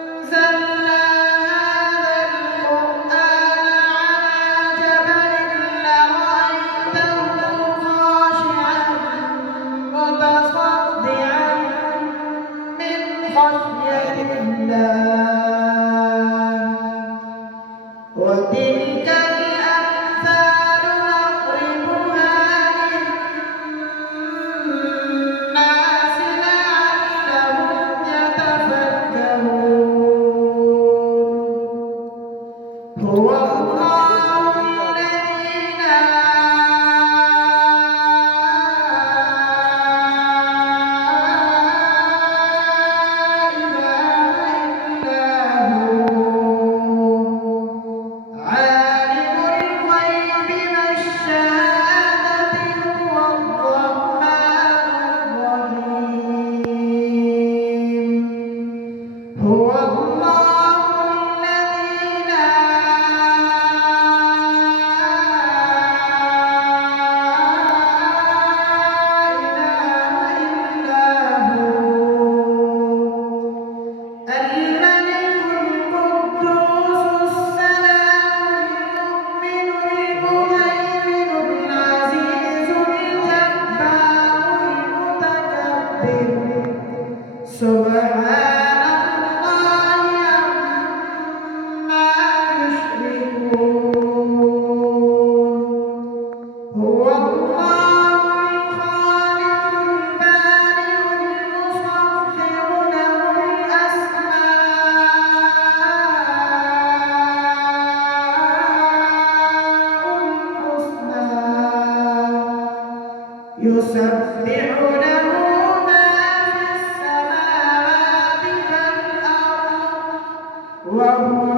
أنزلنا هذا القرآن على جبل لرأيته خاشعا متصدعا من خشية الله وتلك الأمثال نضربها للناس لعلهم يتفكرون هو الله الذي لا إله إلا هو عالم الغيب والشهادة هو الرحمن الرحيم هو الله الذي لا إله إلا هو الملك القدوس السلام المؤمن المهيمن العزيز الجبار المتكبر سبحان الله عما يشركون هو الله الخالق البارئ المصور له الأسماء الحسنى يسبح له ما في السماوات والأرض وهو